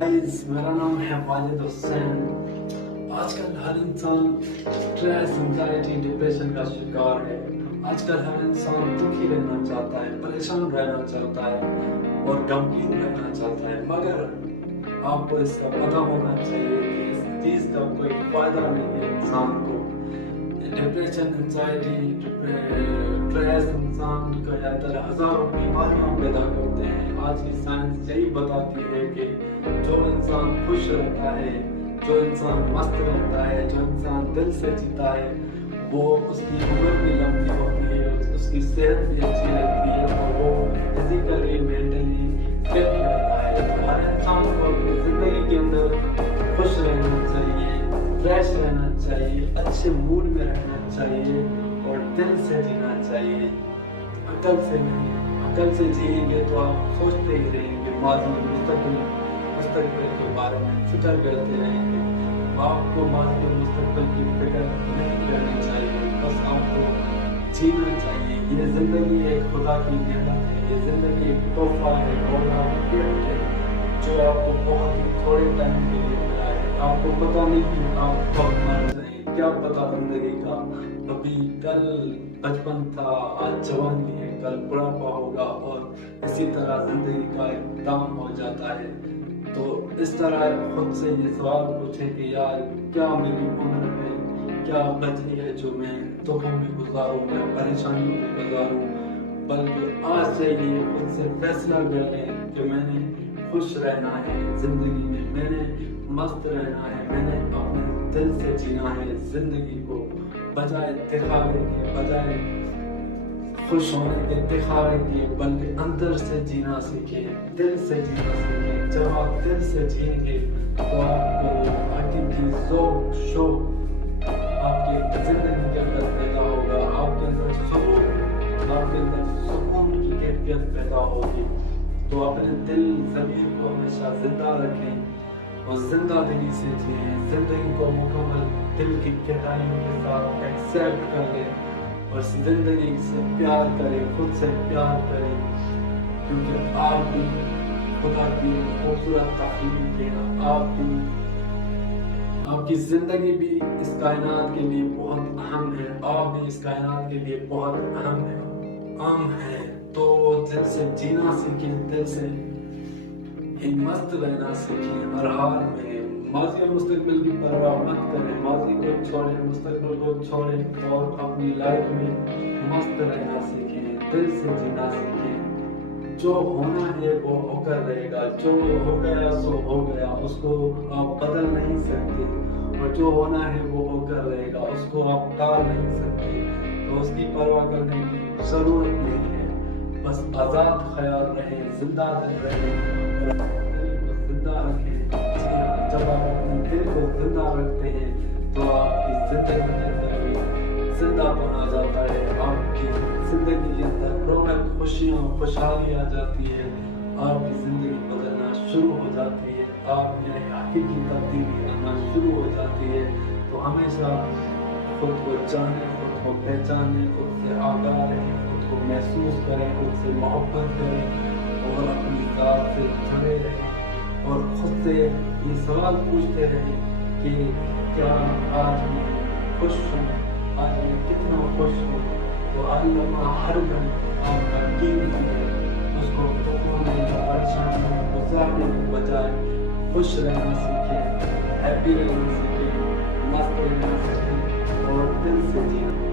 मेरा नाम है वालिद हुसैन। आजकल हर इंसान स्ट्रेस, एंजाइटी, डिप्रेशन का शिकार है। आजकल हर इंसान दुखी रहना चाहता है, परेशान रहना चाहता है और गमगीन रहना चाहता है, मगर आपको इसका पता होना चाहिए कि इस चीज़ का कोई फायदा नहीं है इंसान को। डिप्रेशन, एंजाइटी, स्ट्रेस इंसान को ज़्यादातर हज़ारों बीमारियाँ पैदा करते हैं। आज की साइंस यही बताती है कि जो इंसान खुश रहता है, जो इंसान मस्त रहता है, जो इंसान दिल से जीता है, वो उसकी उम्र भी लंबी होती है, उसकी सेहत भी अच्छी रहती है और वो फिजिकली मेंटली फिट रहता है। तो हर इंसान को अपनी ज़िंदगी के अंदर खुश रहना चाहिए, फ्रेश रहना चाहिए, अच्छे मूड में रहना चाहिए और दिल से जीना चाहिए, अकल से नहीं। अकल से जिएंगे तो आप सोचते ही रहेंगे, माजी मुस्तकबिल के बारे में फिक्र करते रहेंगे। आपको माजी और मुस्तकबिल की फिक्र नहीं करनी चाहिए, बस आपको जीना चाहिए। ये ज़िंदगी एक खुदा की नेमत है, ये ज़िंदगी एक तोहफा है, गिफ्ट है जो आपको बहुत ही थोड़े टाइम के लिए मिला है। आपको पता नहीं कि आप कब मर जाएंगे, क्या पता ज़िंदगी का। अभी कल बचपन था, आज जवानी है, कल बुढ़ापा होगा और इसी तरह ज़िंदगी का इख्तिताम हो जाता है। तो इस तरह खुद से ये सवाल पूछे कि यार क्या मेरी उम्र में क्या बची है जो मैं दुखों में गुजारूँ, मैं परेशानियों में गुजारूँ, बल्कि आज से ये खुद से फैसला कर लें कि मैंने खुश रहना है ज़िंदगी में, मैंने मस्त रहना है, मैंने अपने दिल से जीना है ज़िंदगी को, बजाय दिखावे के, बजाय खुश होने के दिखावे के, बल्कि अंदर से जीना सीखें, दिल से जीना सीखें। जब आप दिल से जिएंगे तो आपको हकीकी ज़ौक़ शौक़ आपकी ज़िंदगी के अंदर पैदा होगा, आपके अंदर सुकून की कैफियत पैदा होगी। तो अपने दिल ज़मीर को हमेशा ज़िंदा रखें और ज़िंदा दिली से जिएं, ज़िंदगी को मुकम्मल दिल की गहराइयों के साथ एक्सेप्ट कर लें और ज़िंदगी से प्यार करें, खुद से प्यार करें, क्योंकि आप भी खुदा की खूबसूरत तख्लीक हैं। आपकी ज़िंदगी भी इस कायनात के लिए बहुत अहम है, आप भी इस कायनात के लिए बहुत अहम है। तो दिल से जीना सीखें, दिल से ही मस्त रहना सीखें हर हाल में। माजी और मुस्तकबिल की परवाह मत करें, माजी को छोड़ें, मुस्तकबिल को छोड़ें और अपनी लाइफ में मस्त रहना सीखें, दिल से जीना सीखें। जो होना है वो होकर रहेगा, जो हो गया सो हो गया, उसको आप बदल नहीं सकते, और जो होना है वो होकर रहेगा, उसको आप टाल नहीं सकते। तो उसकी परवाह करने की ज़रूरत नहीं है, बस आज़ाद ख्याल रहें, जिंदा दिल रहें और दिल को जिंदा रखें। जब आप अपने दिल को जिंदा रखते हैं तो आपकी ज़िंदगी के अंदर भी जिंदापन आ जाता है, आपकी ज़िंदगी के अंदर रौनक, खुशियाँ, खुशहाली आ जाती है, आपकी ज़िंदगी बदलना शुरू हो जाती है, आप में हकीकी तब्दीली आना शुरू हो जाती है। तो हमेशा खुद को जाने, खुद को पहचाने, खुद से आगाह रहें, खुद को महसूस करें, खुद से मोहब्बत करें और अपनी ज़ात से जुड़े रहें और खुद से ये सवाल पूछते रहें कि क्या आज मैं खुश हूँ, आज मैं कितना खुश हूँ। तो हर लम्हा, हर घंटे आपका कीमती है, उसको दुखों में या परेशानियों में गुजारने के बजाय खुश रहना सीखें, हैप्पी रहना सीखें, मस्त रहना सीखें और दिल से जीना।